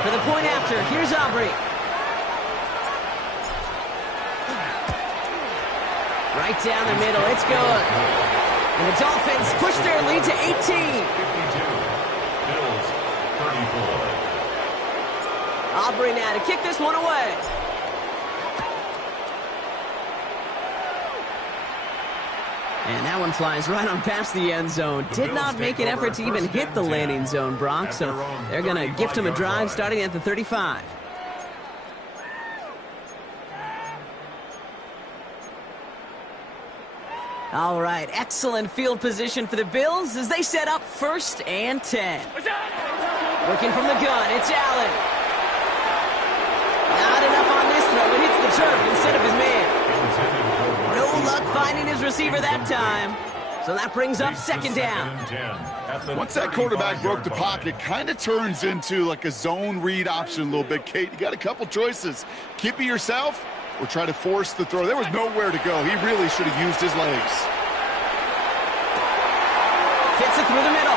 For the point after, here's Aubrey. Right down the middle, it's good. And the Dolphins push their lead to 18. 52. Bills, 34. Aubrey now to kick this one away. And that one flies right on past the end zone. Did not make an effort to even hit the landing zone, Brock. So they're going to gift him a drive starting at the 35. All right, excellent field position for the Bills as they set up 1st and 10. Working from the gun, it's Allen. Not enough on this throw. It hits the turf instead of his man. No luck finding his receiver that time. So that brings up 2nd down. Once that quarterback broke the pocket, kind of turns into like a zone read option a little bit. Kate, you got a couple choices. Keep it yourself or try to force the throw. There was nowhere to go. He really should have used his legs. Gets it through the middle.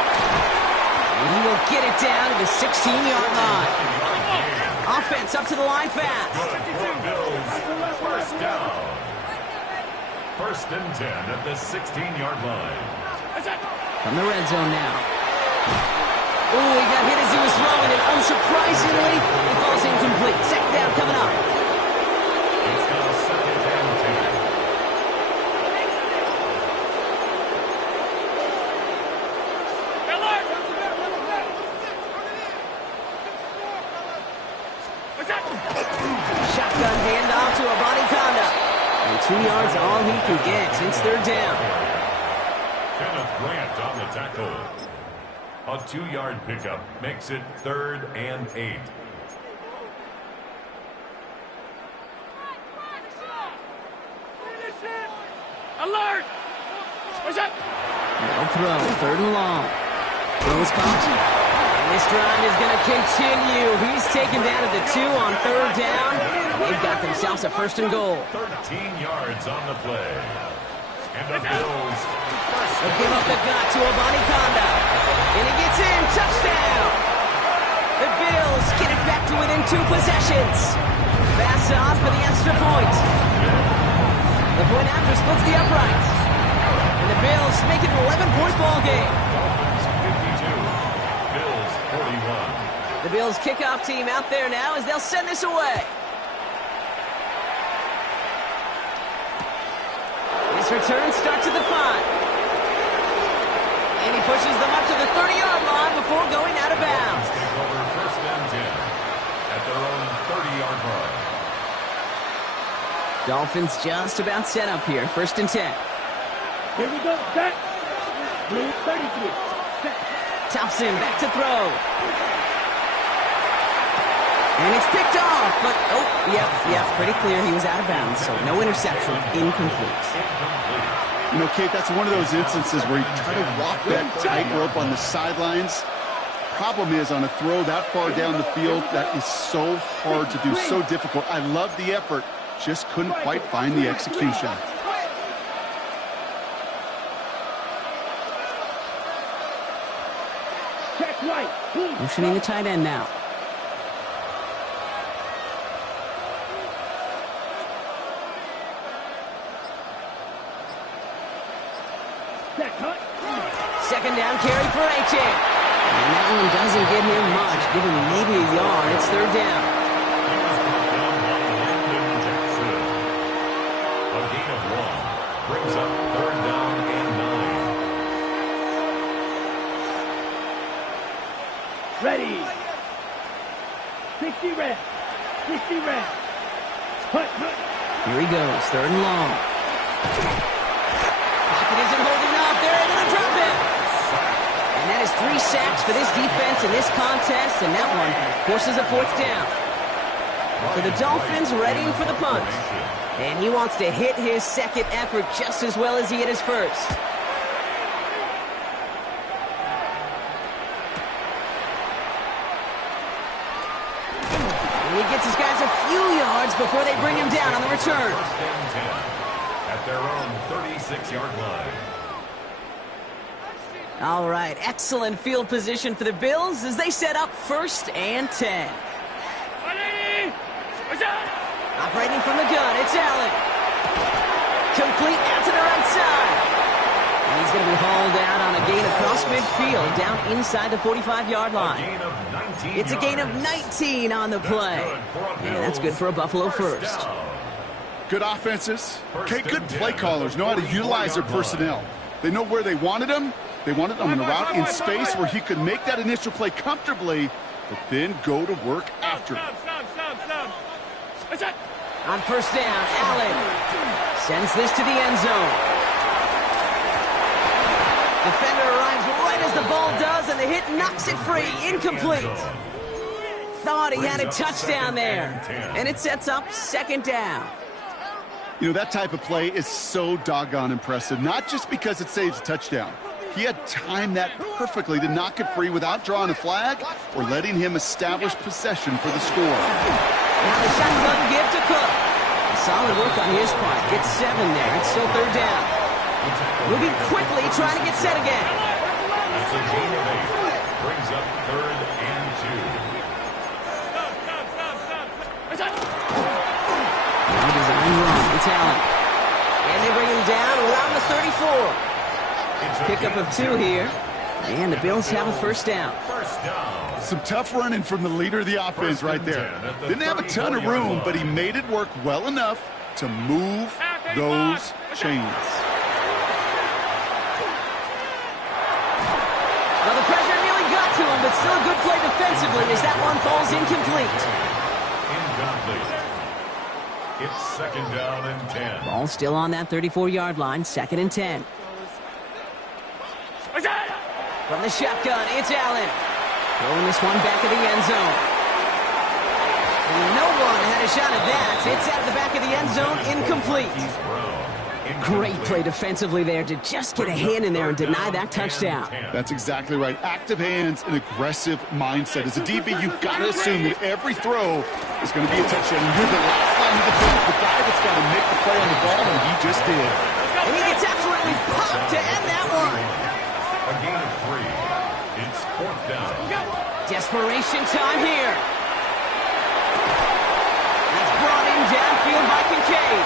And he will get it down to the 16-yard line. Offense up to the line fast. First down. 1st and 10 at the 16-yard line. From the red zone now. Ooh, he got hit as he was throwing, and unsurprisingly, he falls incomplete. 2nd down coming up. It's now 2nd and 10. Shotgun handoff to Abanikanda. And 2 yards all he can get. It's 3rd down. Kenneth Grant on the tackle. A 2-yard pickup makes it 3rd and 8. Alert! What's up? No throw, 3rd and long. Throws caught. And this drive is going to continue. He's taken down at the 2 on 3rd down. They've got themselves a 1st and goal. 13 yards on the play. And the Bills. They'll give up the gut to Obani Konda. And he gets in. Touchdown! The Bills get it back to within 2 possessions. Pass on for the extra point. The point after splits the upright. And the Bills make it an 11-point ball game. Dolphins 52. Bills 41. The Bills kickoff team out there now as they'll send this away. This return starts at the 5. And he pushes them up to the 30-yard line before going out of bounds. Take over 1st and 10 at their own 30-yard line. Dolphins just about set up here. 1st and 10. Here we go. Set. Blue 33. Set. Thompson back to throw. And it's picked off, but, yep, pretty clear he was out of bounds, so no interception, incomplete. You know, Kate, that's one of those instances where you try to walk that tightrope on the sidelines. Problem is, on a throw that far down the field, that is so hard to do, so difficult. I love the effort, just couldn't quite find the execution. Check right. Motioning the tight end now. Set. Cut. 2nd down carry for A-Chain. And that one doesn't get him much. Give him maybe a yard. It's 3rd down. A gain of 1 brings up 3rd down and 9. Ready. 60 red. 60 red. Cut. Here he goes. 3rd and long. Pocket isn't holding up. They're able to drop it. And that is 3 sacks for this defense in this contest. And that one forces a 4th down. So the Dolphins readying for the punt. And he wants to hit his 2nd effort just as well as he hit his 1st. And he gets his guys a few yards before they bring him down on the return. 1st and 10 at their own 36-yard line. All right, excellent field position for the Bills as they set up 1st and 10. Operating from the gun, it's Allen. Complete out to the right side. And he's going to be hauled out on a gain across midfield down inside the 45-yard line. It's a gain of 19 on the play. And that's good for a Buffalo 1st. Good offenses. Okay, good play callers know how to utilize their personnel. They know where they wanted them. They wanted him in a route in space where he could make that initial play comfortably, but then go to work after it. On 1st down, Allen sends this to the end zone. Defender arrives right as the ball does, and the hit knocks it free. Incomplete. Thought he had a touchdown there. And it sets up 2nd down. You know, that type of play is so doggone impressive, not just because it saves a touchdown. He had timed that perfectly to knock it free without drawing a flag or letting him establish possession for the score. Now the shotgun give to Cook. Solid work on his part. Gets 7 there. It's still 3rd down. Moving quickly, trying to get set again. That's a gain of 8. Brings up 3rd and 2. Now designed wrong. It's Allen. And they bring him down around the 34. Pickup of 2 here. And the Bills have a 1st down. Some tough running from the leader of the offense right there. Didn't have a ton of room, but he made it work well enough to move those chains. Well, the pressure nearly got to him, but still a good play defensively as that one falls incomplete. It's 2nd down and 10. Ball still on that 34-yard line, 2nd and 10. From the shotgun, it's Allen. Throwing this one back of the end zone. And no one had a shot at that. It's out of the back of the end zone, incomplete. Great play defensively there to just get a hand in there and deny that touchdown. That's exactly right. Active hands and aggressive mindset. As a DB, you've got to assume that every throw is going to be a touchdown. And you're the last line of defense, the guy that's got to make the play on the ball, and he just did. And he gets absolutely popped to end that one. A gain of 3. It's 4th down. Desperation time here. That's brought in downfield by Kincaid.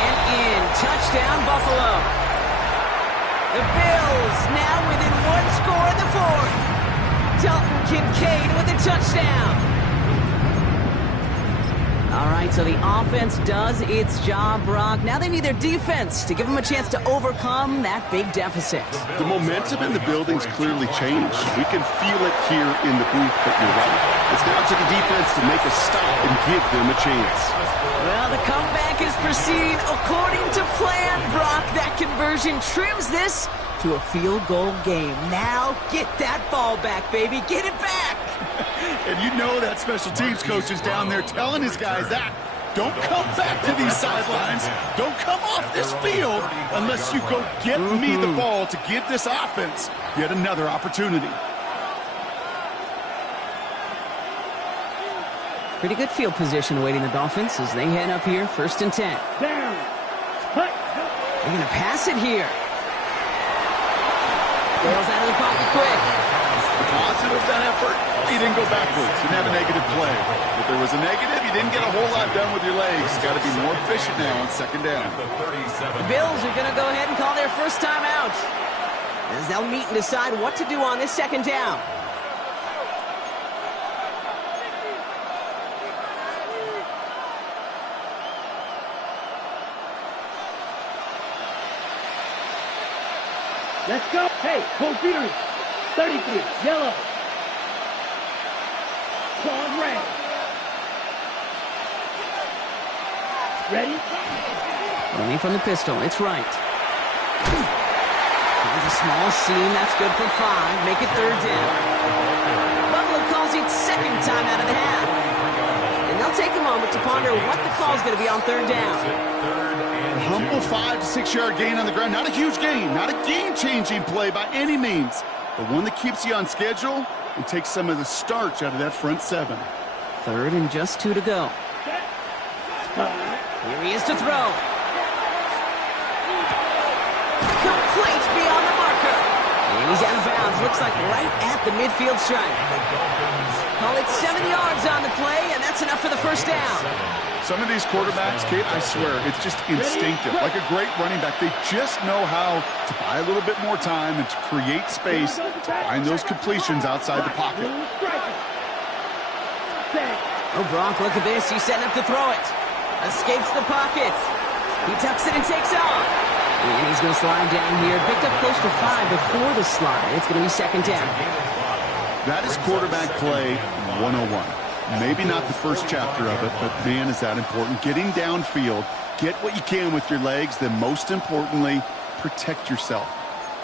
And in. Touchdown, Buffalo. The Bills now within 1 score in the 4th. Dalton Kincaid with a touchdown. All right, so the offense does its job, Brock. Now they need their defense to give them a chance to overcome that big deficit. The momentum in the building's clearly changed. We can feel it here in the booth, but you're right. It's now to the defense to make a stop and give them a chance. Well, the comeback is proceeding according to plan, Brock. That conversion trims this to a field goal game. Now get that ball back, baby. Get it back. And you know that special teams coach is down there telling his guys that. Don't come back to these sidelines. Don't come off this field unless you go get me the ball to give this offense yet another opportunity. Pretty good field position awaiting the Dolphins as they head up here, 1st and 10. Down. Cut. They're going to pass it here. Bales out of the pocket quick. Positive that effort. He didn't go backwards. Didn't have a negative play. If there was a negative, you didn't get a whole lot done with your legs. Got to be more efficient now on 2nd down. The Bills are going to go ahead and call their first time out as they'll meet and decide what to do on this 2nd down. Let's go. Hey, Coach Peters. 33, yellow. Claws red. Ready? Running from the pistol, it's right. Finds a small seam, that's good for 5. Make it 3rd down. Buffalo calls it 2nd time out of the half. And they'll take a moment to ponder what the call is going to be on 3rd down. A humble 5 to 6 yard gain on the ground. Not a huge gain. Not a game-changing play by any means. But one that keeps you on schedule and takes some of the starch out of that front 7. 3rd and just 2 to go. Here he is to throw. Complete beyond the marker. And he's out of bounds. Looks like right at the midfield stripe. Call it 7 yards on the play, and that's enough for the 1st down. Some of these quarterbacks, Kate, I swear, it's just instinctive. Like a great running back, they just know how to buy a little bit more time and to create space to find those completions outside the pocket. Oh, Brock, look at this. He's setting up to throw it. Escapes the pocket. He tucks it and takes off. And he's going to slide down here. Picked up close to 5 before the slide. It's going to be 2nd down. That is quarterback play 101. Maybe not the first chapter of it, but man, is that important. Getting downfield, get what you can with your legs, then most importantly, protect yourself.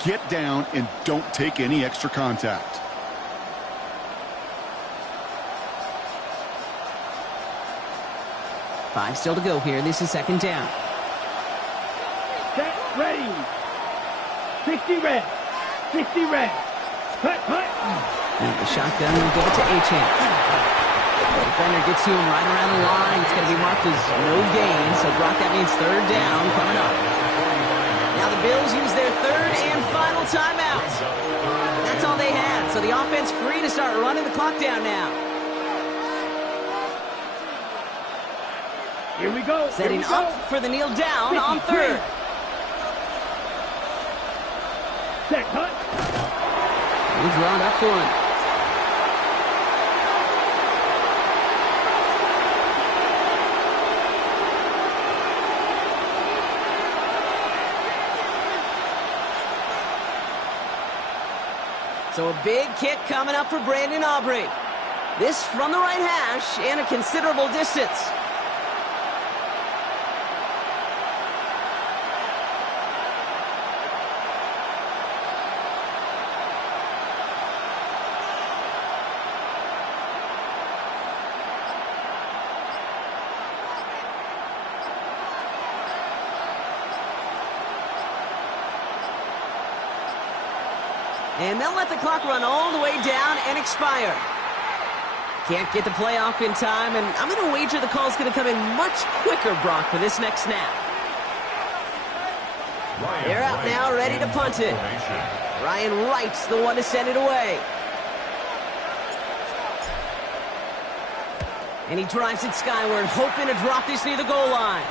Get down and don't take any extra contact. Five still to go here. This is 2nd down. Set, ready. 60 red. 60 red. Cut, cut. And the shotgun will give it to Achane. The defender gets to him right around the line. It's going to be marked as no gain. So, Brock, that means 3rd down coming up. Now the Bills use their 3rd and final timeout. That's all they had. So the offense free to start running the clock down now. Here we go. Setting up for the kneel down on 3rd. Set, cut. He's drawn up for him. So a big kick coming up for Brandon Aubrey. This from the right hash and a considerable distance. And they'll let the clock run all the way down and expire. Can't get the play off in time, and I'm going to wager the call's going to come in much quicker, Brock, for this next snap. They're out now, ready to punt it. Ryan Wright's the one to send it away. And he drives it skyward, hoping to drop this near the goal line.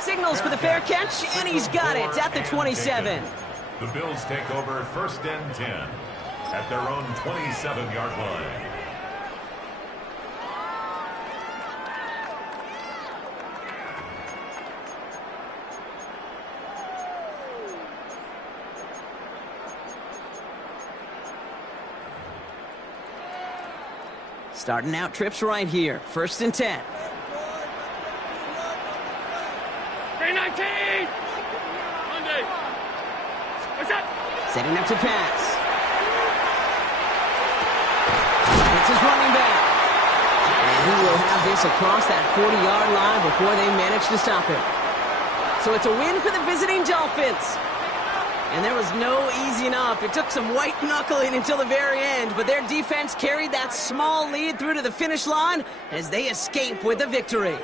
Signals for the fair catch, and he's got it at the 27. The Bills take over 1st and 10 at their own 27-yard line. Starting out trips right here. 1st and 10. 319! Monday! What's up? Setting up to pass. It's his running back. And he will have this across that 40-yard line before they manage to stop him. So it's a win for the visiting Dolphins. And there was no easing up. It took some white knuckling until the very end, but their defense carried that small lead through to the finish line as they escape with a victory.